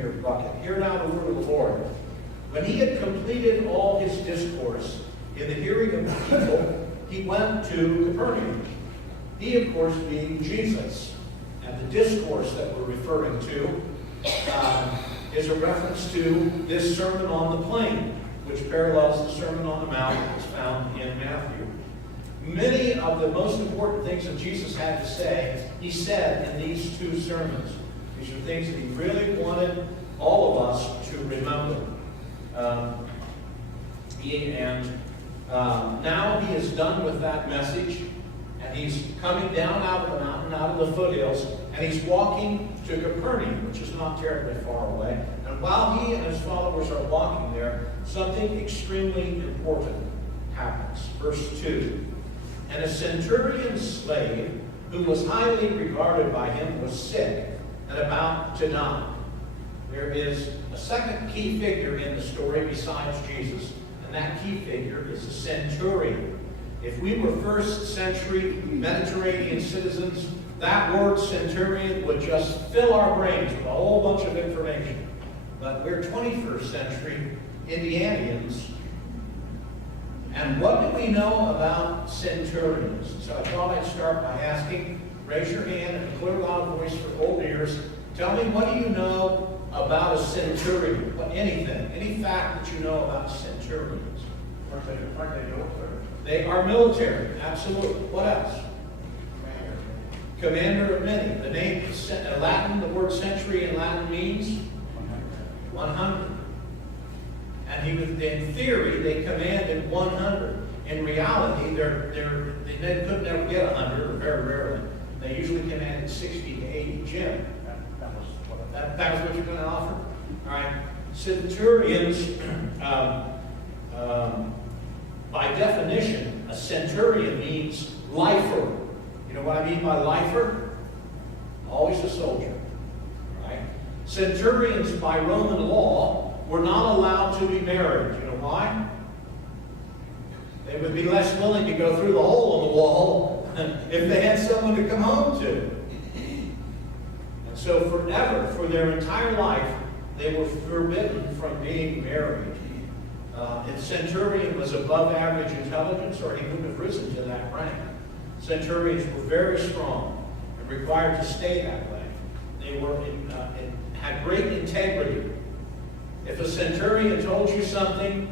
your bucket. Hear now the word of the Lord. When he had completed all his discourse in the hearing of the people, he went to Capernaum. He, of course, being Jesus. And the discourse that we're referring to is a reference to this Sermon on the Plain, which parallels the Sermon on the Mount that was found in Matthew. Many of the most important things that Jesus had to say, he said in these two sermons. These are things that he really wanted all of us to remember. Now he is done with that message, and he's coming down out of the mountain, out of the foothills, and he's walking to Capernaum, which is not terribly far away. And while he and his followers are walking there, something extremely important happens. Verse 2. And a centurion's slave, who was highly regarded by him, was sick and about to die. There is a second key figure in the story besides Jesus, and that key figure is a centurion. If we were first century Mediterranean citizens, that word centurion would just fill our brains with a whole bunch of information. But we're 21st century Indianians. And what do we know about centurions? So I thought I'd start by asking, raise your hand in a clear, loud voice for old ears. Tell me, what do you know about a centurion? Anything, any fact that you know about centurions? Aren't they military? They are military, absolutely. What else? Commander of many. The name in Latin, the word century in Latin means 100. And he was, in theory, they commanded 100. In reality, they could never get 100, or very rarely. They usually commanded 60 to 80. Jim? That was what you're going to offer? All right. Centurions, by definition, a centurion means lifer. You know what I mean by lifer? Always a soldier. Right? Centurions, by Roman law, were not allowed to be married. You know why? They would be less willing to go through the hole in the wall if they had someone to come home to. And so forever, for their entire life, they were forbidden from being married. If centurion was above average intelligence, or he wouldn't have risen to that rank. Centurions were very strong and required to stay that way. They were had great integrity. If a centurion told you something,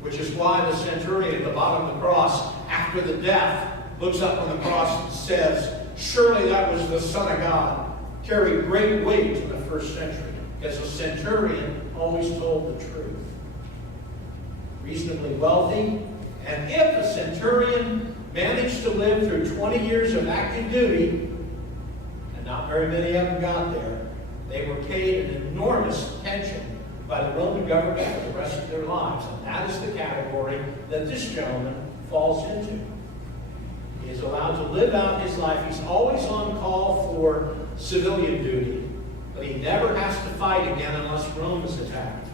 which is why the centurion at the bottom of the cross, after the death, looks up on the cross and says, "Surely that was the Son of God," carried great weight in the first century, because a centurion always told the truth. Reasonably wealthy, and if a centurion managed to live through 20 years of active duty, and not very many of them got there, they were paid an enormous pension by the Roman government for the rest of their lives. And that is the category that this gentleman falls into. He is allowed to live out his life. He's always on call for civilian duty, but he never has to fight again unless Rome is attacked.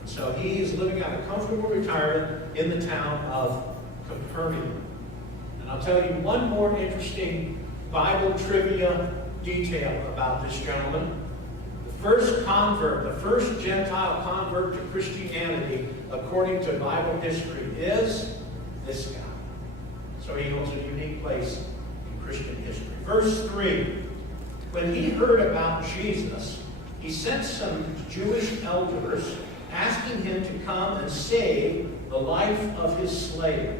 And so he is living out a comfortable retirement in the town of Capernaum. And I'll tell you one more interesting Bible trivia detail about this gentleman. The first convert, the first Gentile convert to Christianity, according to Bible history, is this guy. So he holds a unique place in Christian history. Verse 3, when he heard about Jesus, he sent some Jewish elders asking him to come and save the life of his slave.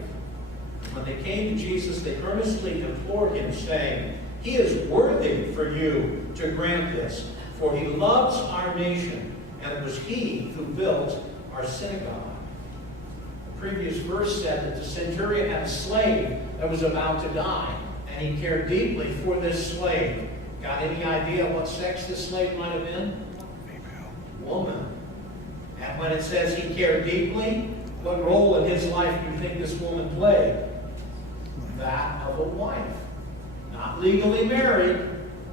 When they came to Jesus, they earnestly implored him, saying, "He is worthy for you to grant this, for he loves our nation, and it was he who built our synagogue." The previous verse said that the centurion had a slave that was about to die, and he cared deeply for this slave. Got any idea what sex this slave might have been? Woman. And when it says he cared deeply, what role in his life do you think this woman played? That of a wife. Not legally married,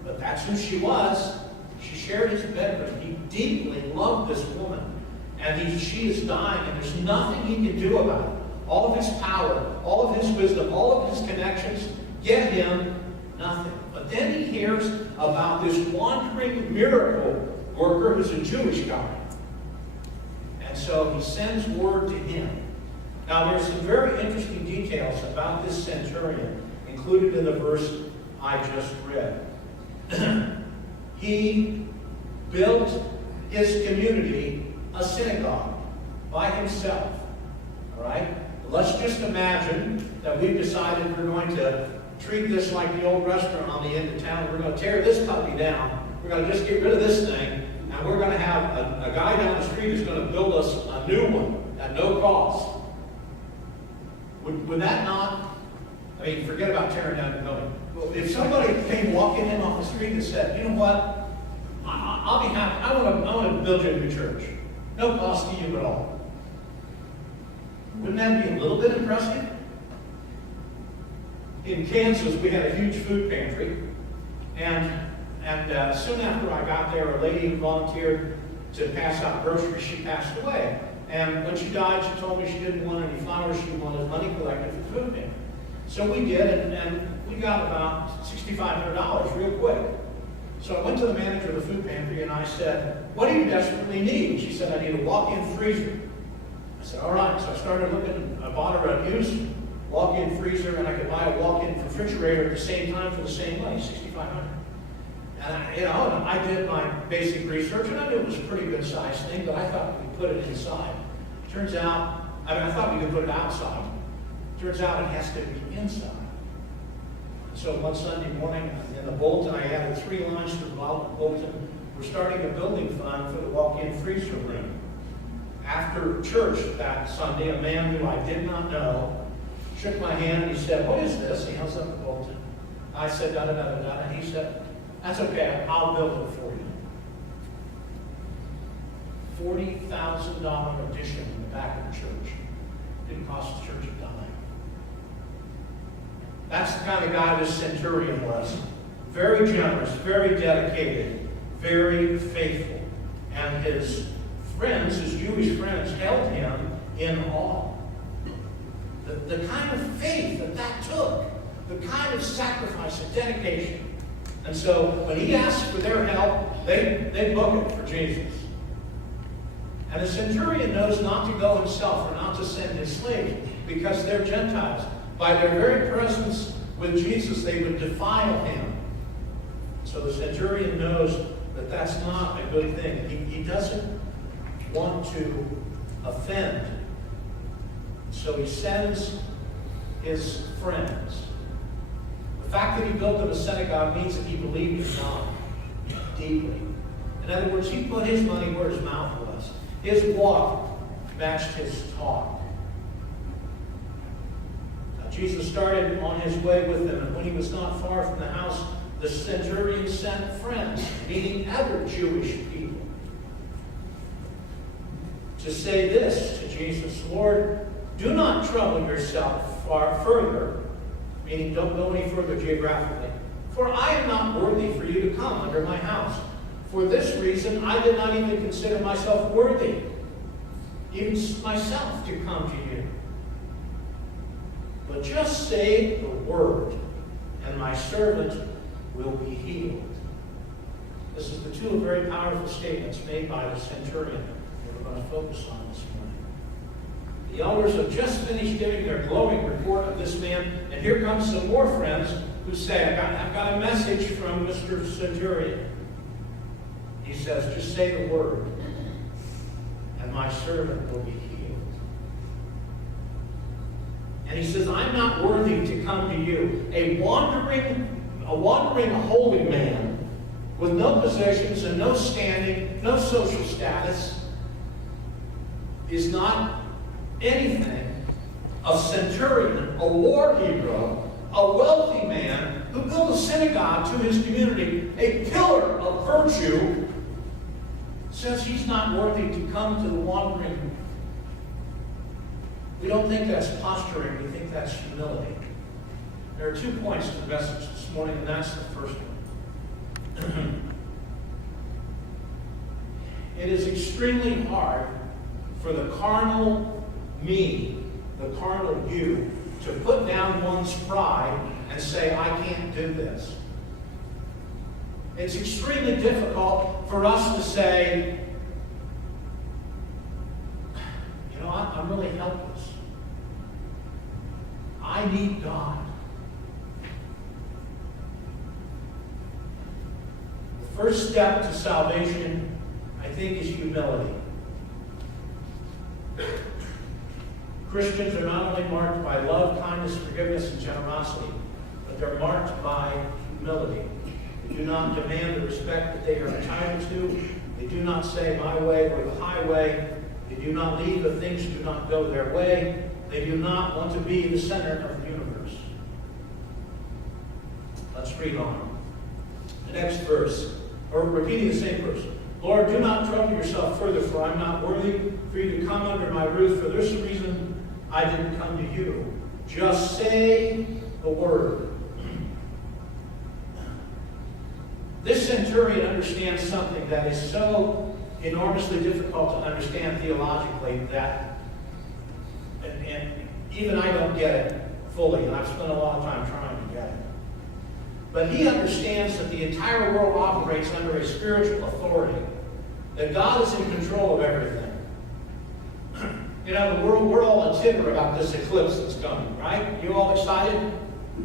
but that's who she was. She shared his bedroom. He deeply loved this woman. And she is dying, and there's nothing he can do about it. All of his power, all of his wisdom, all of his connections get him nothing. But then he hears about this wandering miracle worker who's a Jewish guy. And so he sends word to him. Now, there's some very interesting details about this centurion included in the verse I just read. He built his community a synagogue by himself. All right? Let's just imagine that we've decided we're going to treat this like the old restaurant on the end of town. We're going to tear this puppy down. We're going to just get rid of this thing. And we're going to have a guy down the street who's going to build us a new one at no cost. Would that not, I mean, forget about tearing down the building. If somebody came walking in off the street and said, you know what, I'll be happy, I want to build you a new church. No cost to you at all. Wouldn't that be a little bit impressive? In Kansas, we had a huge food pantry. And soon after I got there, a lady who volunteered to pass out groceries, she passed away. And when she died, she told me she didn't want any flowers, she wanted money collected for food pantry. So we did, and we got about $6,500 real quick. So I went to the manager of the food pantry and I said, what do you desperately need? She said, I need a walk-in freezer. I said, all right. So I started looking, I bought her a used walk-in freezer, and I could buy a walk-in refrigerator at the same time for the same money, $6,500. And I did my basic research, and I knew it was a pretty good sized thing, but I thought we could put it inside. Turns out, I thought we could put it outside. Turns out it has to be inside. So one Sunday morning, in the bulletin, I added 3 lines to the bulletin. We're starting a building fund for the walk-in freezer room. After church that Sunday, a man who I did not know shook my hand and he said, what is this? He held up the bulletin. I said, da-da-da-da-da, and he said, that's okay, I'll build it for you. $40,000 addition in the back of the church. Didn't cost the church a dime. That's the kind of guy this centurion was. Very generous, very dedicated, very faithful. And his friends, his Jewish friends, held him in awe. The kind of faith that took, the kind of sacrifice and dedication. And so when he asked for their help, they book it for Jesus. And the centurion knows not to go himself or not to send his slaves because they're Gentiles. By their very presence with Jesus, they would defile him. So the centurion knows that that's not a good thing. He doesn't want to offend. So he sends his friends. The fact that he built them a synagogue means that he believed in God deeply. In other words, he put his money where his mouth was. His walk matched his talk. Now, Jesus started on his way with them, and when he was not far from the house, the centurion sent friends, meaning other Jewish people, to say this to Jesus, Lord, do not trouble yourself far further, meaning don't go any further geographically, for I am not worthy for you to come under my house. For this reason, I did not even consider myself worthy, even myself, to come to you. But just say the word, and my servant will be healed. This is the 2 very powerful statements made by the centurion that we're going to focus on this morning. The elders have just finished giving their glowing report of this man, and here comes some more friends who say, I've got a message from Mr. Centurion. He says, just say the word, and my servant will be healed. And he says, I'm not worthy to come to you, a wandering holy man with no possessions and no standing, no social status, is not anything. A centurion, a war hero, a wealthy man who built a synagogue to his community, a pillar of virtue, says he's not worthy to come to the wandering. We don't think that's posturing, we think that's humility. There are 2 points to the message this morning, and that's the first one. It is extremely hard for the carnal me, the carnal you, to put down one's pride and say, I can't do this. It's extremely difficult for us to say, I need God. The first step to salvation, I think, is humility. Christians are not only marked by love, kindness, forgiveness, and generosity, but they're marked by humility. They do not demand the respect that they are entitled to. They do not say my way or the highway. They do not leave the things do not go their way. They do not want to be the center of the universe. Let's read on. The next verse, or repeating the same verse. Lord, do not trouble yourself further, for I'm not worthy for you to come under my roof. For this reason I didn't come to you. Just say the word. This centurion understands something that is so enormously difficult to understand theologically that, and even I don't get it fully, and I've spent a lot of time trying to get it. But he understands that the entire world operates under a spiritual authority, that God is in control of everything. You know, we're all a titter about this eclipse that's coming, right? You all excited?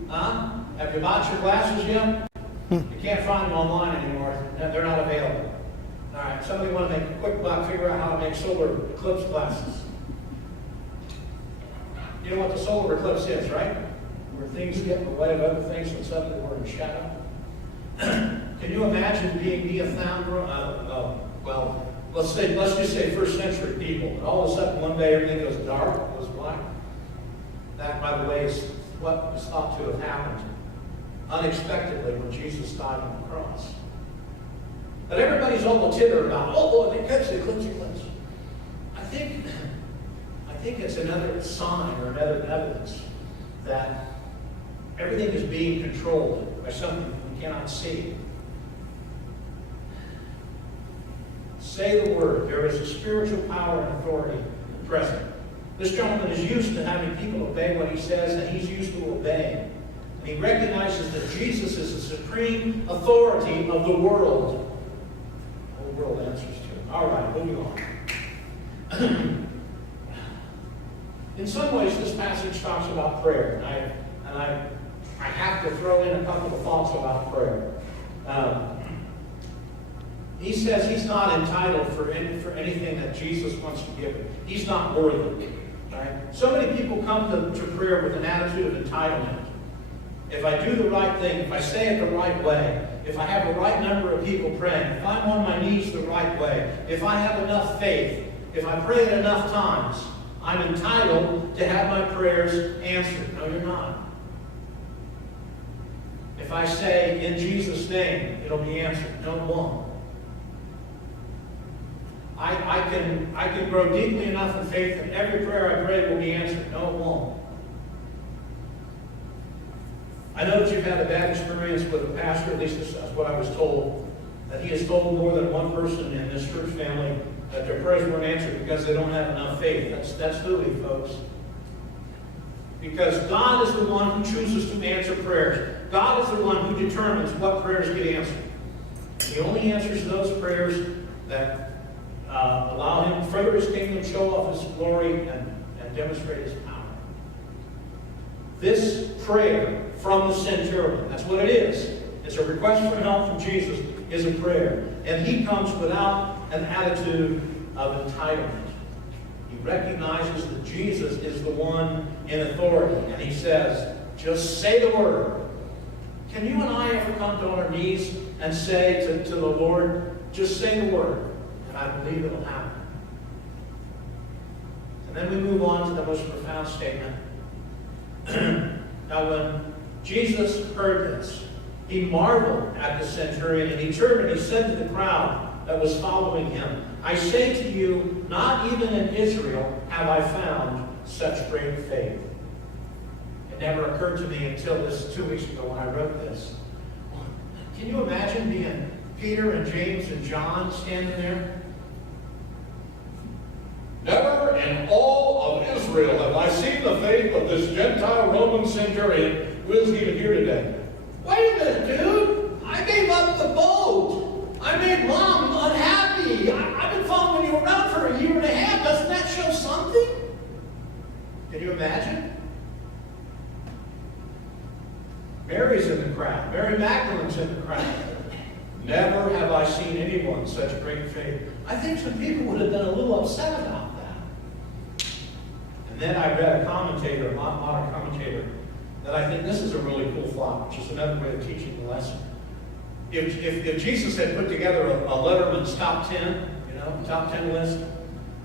Huh? Have you bought your glasses yet? You can't find them online anymore. They're not available. All right, somebody want to make a quick buck, figure out how to make solar eclipse glasses. You know what the solar eclipse is, right? Where things get in the way of other things and suddenly we're in shadow. Can you imagine being let's just say first century people, and all of a sudden one day everything goes dark, goes black? That, by the way, is what is thought to have happened unexpectedly when Jesus died on the cross. But everybody's all a titter about, oh boy, they catch the eclipse. I think it's another sign or another evidence that everything is being controlled by something we cannot see. Say the word. There is a spiritual power and authority present. This gentleman is used to having people obey what he says, and he's used to obeying. And he recognizes that Jesus is the supreme authority of the world. The world answers to him. All right, moving on. In some ways, this passage talks about prayer. And I have to throw in a couple of thoughts about prayer. He says he's not entitled for anything that Jesus wants to give him. He's not worthy. Right? So many people come to prayer with an attitude of entitlement. If I do the right thing, if I say it the right way, if I have the right number of people praying, if I'm on my knees the right way, if I have enough faith, if I pray it enough times, I'm entitled to have my prayers answered. No, you're not. If I say, in Jesus' name, it'll be answered. No, it won't. I can grow deeply enough in faith that every prayer I pray will be answered. No, it won't. I know that you've had a bad experience with a pastor, at least that's what I was told, that he has told more than one person in this church family that their prayers weren't answered because they don't have enough faith. That's hooey, folks. Because God is the one who chooses to answer prayers. God is the one who determines what prayers get answered. He only answers those prayers that allow him to further his kingdom, show off his glory, and demonstrate his power. This prayer from the centurion, that's what it is. It's a request for help from Jesus, is a prayer. And he comes without an attitude of entitlement. He recognizes that Jesus is the one in authority. And he says, just say the word. Can you and I ever come to our knees and say to the Lord, just say the word? And I believe it will happen. And then we move on to the most profound statement. Now, when Jesus heard this, he marveled at the centurion, and he turned and he said to the crowd that was following him, I say to you, not even in Israel have I found such great faith. It never occurred to me until this 2 weeks ago when I wrote this. Can you imagine being Peter and James and John standing there? Never in all of Israel have I seen the faith of this Gentile Roman centurion who isn't even here today. Wait a minute, dude. I gave up the boat. I made Mom unhappy. I've been following you around for a year and a half. Doesn't that show something? Can you imagine? Mary's in the crowd. Mary Magdalene's in the crowd. Never have I seen anyone such great faith. I think some people would have been a little upset about that. And then I read a commentator, a modern commentator, that I think this is a really cool thought, which is another way of teaching the lesson. If Jesus had put together a Letterman's top 10, top 10 list,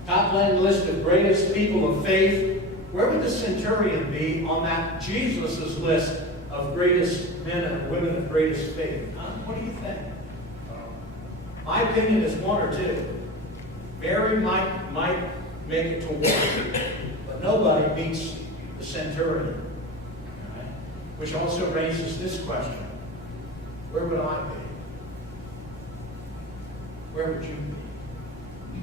top 10 list of greatest people of faith, where would the centurion be on that Jesus' list of greatest men and women of greatest faith? Huh? What do you think? My opinion is one or two. Mary might make it to one, but nobody beats the centurion. All right? Which also raises this question. Where would I be? Where would you be?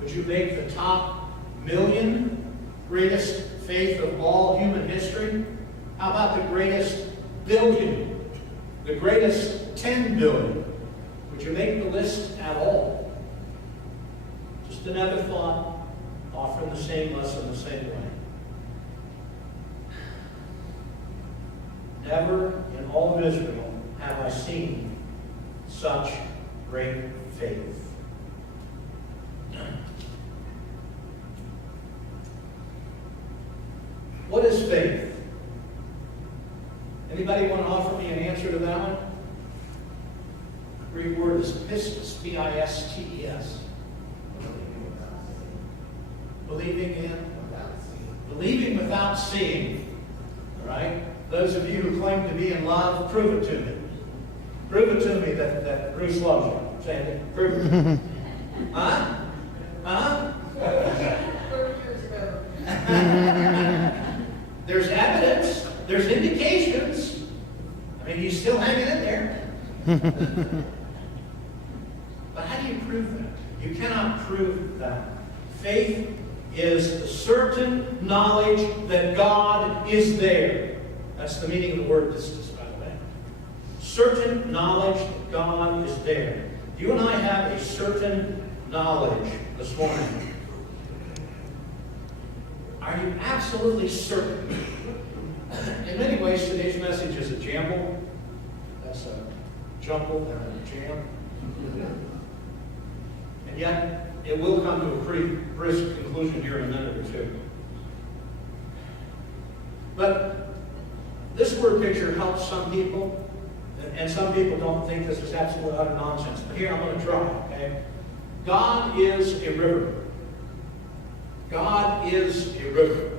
Would you make the top 1,000,000 greatest faith of all human history? How about the greatest 1,000,000,000? The greatest 10 billion? Would you make the list at all? Just another thought, offering the same lesson the same way. Never in all of Israel have I seen such great faith. What is faith? Anybody want to offer me an answer to that one? The Greek word is pistis, P-I-S-T-E-S. Believing in? Believing without seeing. All right? Those of you who claim to be in love, prove it to me. Prove it to me that Bruce loves you. Say it. Prove it. Huh? Huh? There's evidence. There's indications. I mean, he's still hanging in there. But how do you prove that? You cannot prove that. Faith is the certain knowledge that God is there. That's the meaning of the word pistis, by the way. Certain knowledge that God is there. You and I have a certain knowledge this morning. Are you absolutely certain? In many ways, today's message is a jamble. That's a jumble and a jam. And yet, it will come to a pretty brisk conclusion here in a minute or two. But this word picture helps some people, and some people don't think this is absolute utter nonsense. But here, I'm going to try, okay? God is a river. God is a river.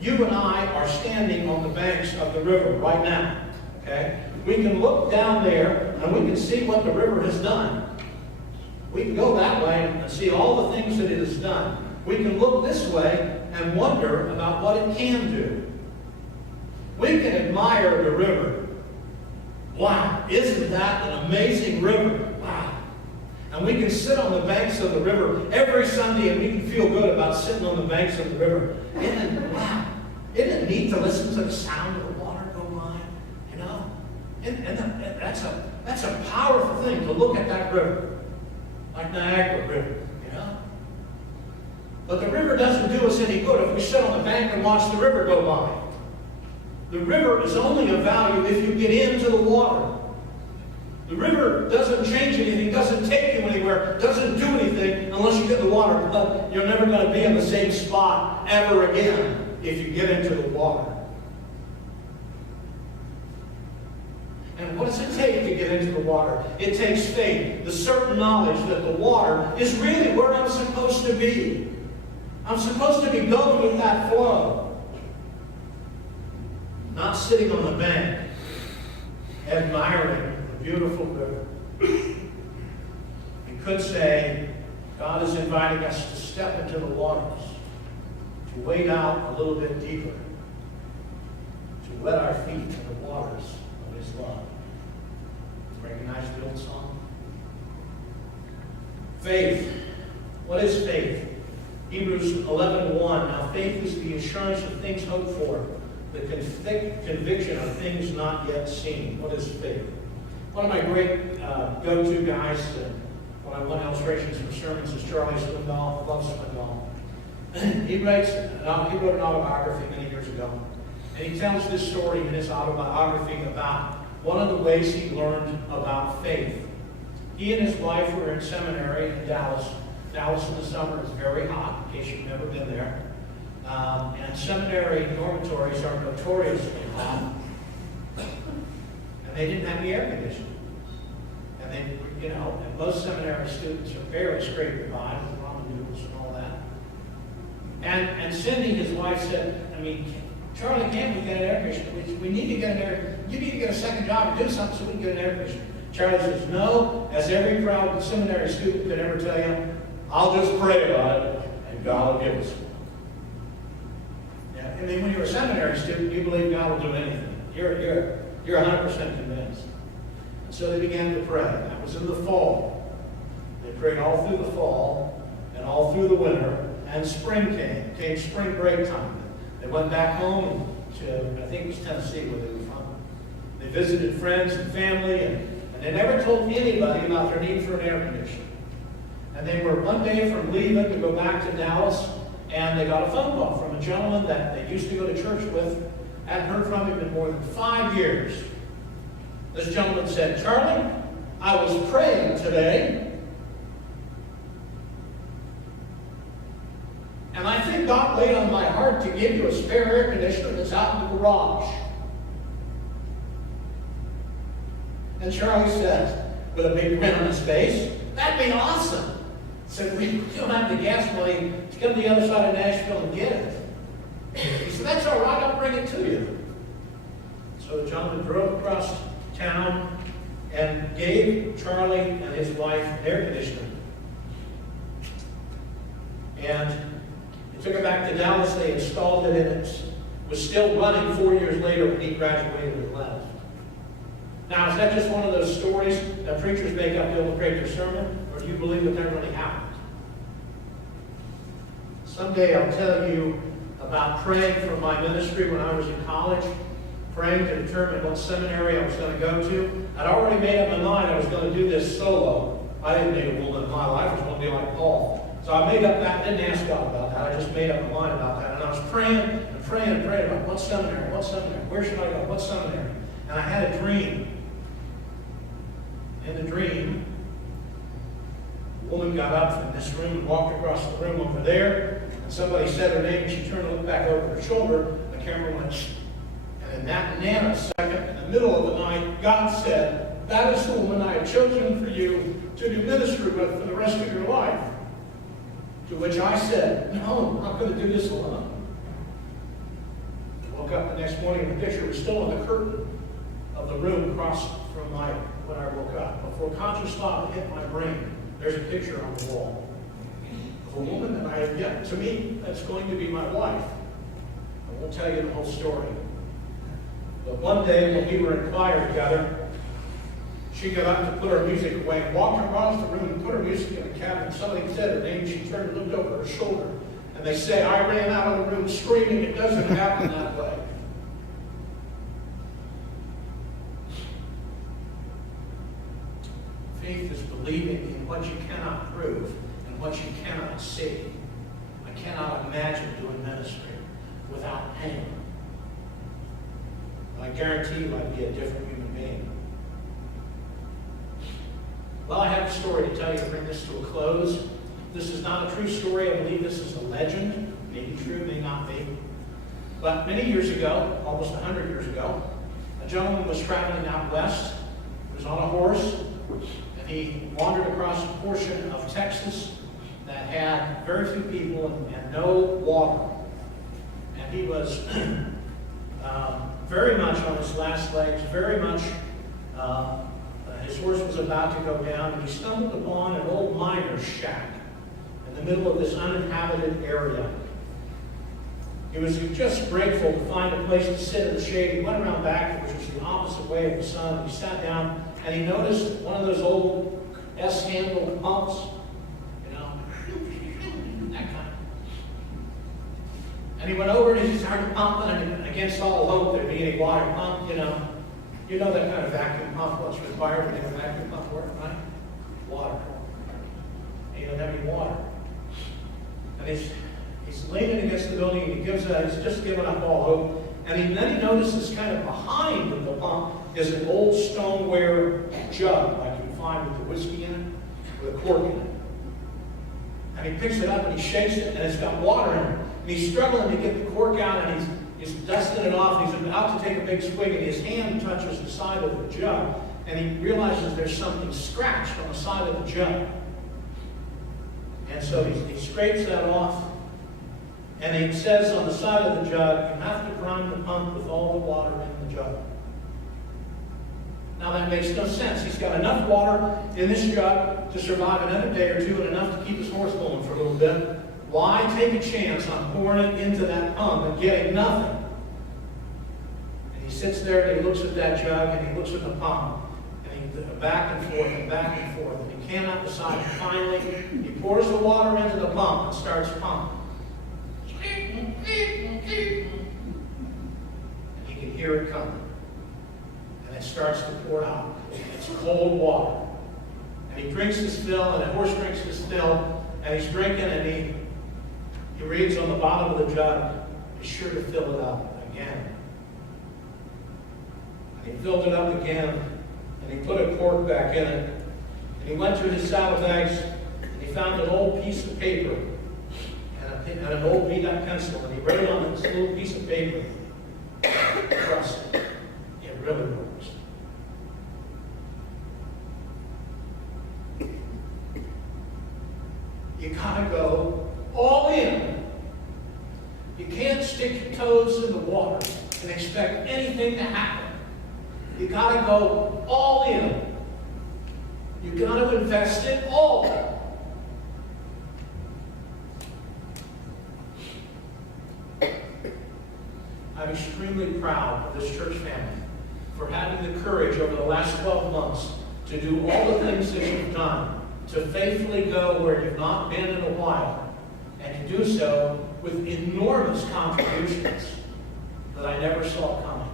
You and I are standing on the banks of the river right now, okay? We can look down there, and we can see what the river has done. We can go that way and see all the things that it has done. We can look this way and wonder about what it can do. We can admire the river. Wow, isn't that an amazing river? Wow. And we can sit on the banks of the river every Sunday and we can feel good about sitting on the banks of the river. Wow. Isn't it neat to listen to the sound of the water go by? You know? And that's a powerful thing to look at that river. Like Niagara River, you know? But the river doesn't do us any good if we sit on the bank and watch the river go by. The river is only of value if you get into the water. The river doesn't change anything, doesn't take you anywhere, doesn't do anything unless you get in the water. But you're never going to be in the same spot ever again if you get into the water. And what does it take to get into the water? It takes faith, the certain knowledge that the water is really where I'm supposed to be. I'm supposed to be going with that flow. Not sitting on the bank, admiring the beautiful river. You could say, God is inviting us to step into the waters, to wade out a little bit deeper, to wet our feet in the waters of His love. Recognize the old song? Faith. What is faith? Hebrews 11:1. Now faith is the assurance of things hoped for, the conviction of things not yet seen. What is faith? One of my great go-to guys when I want illustrations from sermons is Charlie Swindoll. Love Swindoll. He wrote an autobiography many years ago. And he tells this story in his autobiography about one of the ways he learned about faith. He and his wife were in seminary in Dallas. Dallas in the summer is very hot, in case you've never been there. And seminary dormitories are notoriously hot. And they didn't have the air conditioning. And they, and most seminary students are very scraped by with ramen noodles and all that. And Cindy, his wife, said, Charlie, can't we get an air conditioner? We need to get an air. You need to get a second job or do something so we can get an air conditioner. Charlie says, no, as every proud seminary student could ever tell you, I'll just pray about it, and God will give us one. Yeah, when you're a seminary student, you believe God will do anything. You're 100% convinced. And so they began to pray. That was in the fall. They prayed all through the fall and all through the winter, and spring came spring break time. They went back home to, I think it was Tennessee where they were from. They visited friends and family, and they never told anybody about their need for an air conditioner. And they were one day from leaving to go back to Dallas, and they got a phone call from a gentleman that they used to go to church with. Hadn't heard from him in more than 5 years. This gentleman said, Charlie, I was praying today, and I think God laid on my heart to give you a spare air conditioner that's out in the garage. And Charlie said, with a big grin on his face, that'd be awesome. He said, we don't have the gas money to come to the other side of Nashville and get it. He said, that's all right, I'll bring it to you. So the gentleman drove across town and gave Charlie and his wife an air conditioner. And they took it back to Dallas, they installed it, and it was still running 4 years later when he graduated and left. Now, is that just one of those stories that preachers make up to illustrate their sermon, or do you believe that that really happened? Someday I'll tell you about praying for my ministry when I was in college, praying to determine what seminary I was going to go to. I'd already made up my mind I was going to do this solo. I didn't need a woman in my life. I was going to be like Paul. So I made up that, didn't ask God about that. I just made up my mind about that. And I was praying and praying and praying about what seminary, where should I go, what seminary. And I had a dream. In the dream, a woman got up from this room and walked across the room over there, and somebody said her name, and she turned and looked back over her shoulder. The camera went, and in that nanosecond, in the middle of the night, God said, that is the woman I have chosen for you to do ministry with for the rest of your life. To which I said, no, I'm not going to do this alone. I woke up the next morning, and the picture was still on the curtain of the room across from when I woke up. Before conscious thought hit my brain, there's a picture on the wall of a woman that I have yet, to me, that's going to be my wife. I won't tell you the whole story. But one day when we were in choir together, she got up to put her music away and walked across the room and put her music in the cabinet. Somebody said her name, she turned and looked over her shoulder. And they say, I ran out of the room screaming, it doesn't happen that way. Faith is believing in what you cannot prove and what you cannot see. I cannot imagine doing ministry without pain. I guarantee you I'd be a different human being. Well, I have a story to tell you to bring this to a close. This is not a true story. I believe this is a legend. Maybe true, may not be. But many years ago, almost 100 years ago, a gentleman was traveling out west. He was on a horse. And he wandered across a portion of Texas that had very few people and no water. And he was very much on his last legs, very much, his horse was about to go down, and he stumbled upon an old miner's shack in the middle of this uninhabited area. He was just grateful to find a place to sit in the shade. He went around back, which was the opposite way of the sun. He sat down, and he noticed one of those old S-handled pumps, that kind. And he went over and he started pumping, and against all hope there'd be any water pump, You know that kind of vacuum pump, what's required to make a vacuum pump work, right? Water. And he doesn't have any water. And he's leaning against the building, and he's just given up all hope. And then he notices kind of behind the pump is an old stoneware jug, like you find with the whiskey in it, with a cork in it. And he picks it up and he shakes it, and it's got water in it. And he's struggling to get the cork out, and he's dusting it off. He's about to take a big swig, and his hand touches the side of the jug, and he realizes there's something scratched on the side of the jug. And so he scrapes that off, and it says on the side of the jug, you have to prime the pump with all the water in the jug. Now that makes no sense. He's got enough water in this jug to survive another day or two and enough to keep his horse going for a little bit. Why take a chance on pouring it into that pump and getting nothing? And he sits there and he looks at that jug and he looks at the pump. And he back and forth and back and forth. And he cannot decide. And finally, he pours the water into the pump and starts pumping. And he can hear it coming. And it starts to pour out. It's cold water. And he drinks his fill, and the horse drinks his fill, and he's drinking, and he reads on the bottom of the jug, be sure to fill it up again. And he filled it up again, and he put a cork back in it, and he went through his saddlebags, and he found an old piece of paper, and an old beat-up pencil, and he wrote on this little piece of paper, trust it. It really works. You gotta go all in. You can't stick your toes in the water and expect anything to happen. You gotta go all in. You gotta invest it all. I'm extremely proud of this church family for having the courage over the last 12 months to do all the things that you've done, to faithfully go where you've not been in a while, and to do so with enormous contributions that I never saw coming.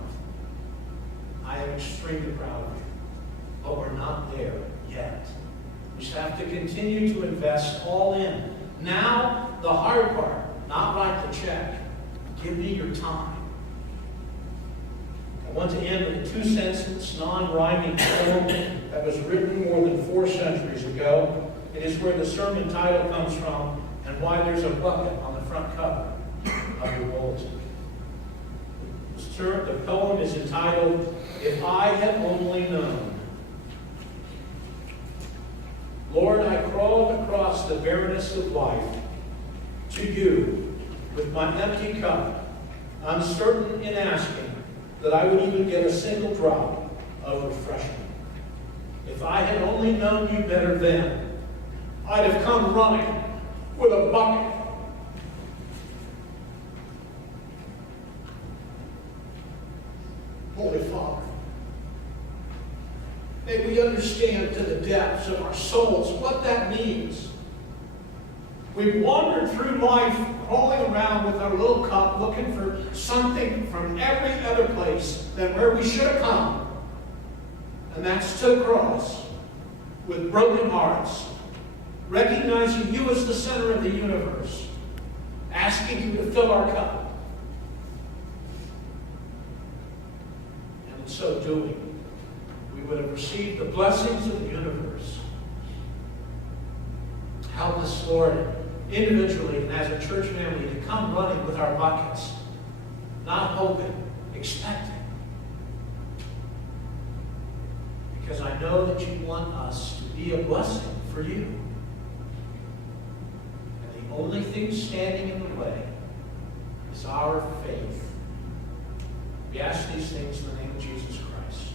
I am extremely proud of you, but we're not there yet. We just have to continue to invest all in. Now, the hard part, not write the check. Give me your time. I want to end with a 2-sentence, non-rhyming poem that was written more than 4 centuries ago. It is where the sermon title comes from and why there's a bucket on the front cover of your bulletin. The poem is entitled, If I Had Only Known. Lord, I crawled across the barrenness of life to you with my empty cup, uncertain in asking that I would even get a single drop of refreshment. If I had only known you better then, I'd have come running with a bucket. Holy Father, may we understand to the depths of our souls what that means. We've wandered through life crawling around with our little cup looking for something from every other place than where we should have come. And that's to the cross with broken hearts, recognizing you as the center of the universe, asking you to fill our cup. And in so doing, we would have received the blessings of the universe. Help us, Lord, individually and as a church family to come running with our buckets, not hoping, expecting. Because I know that you want us to be a blessing for you. And the only thing standing in the way is our faith. We ask these things in the name of Jesus Christ.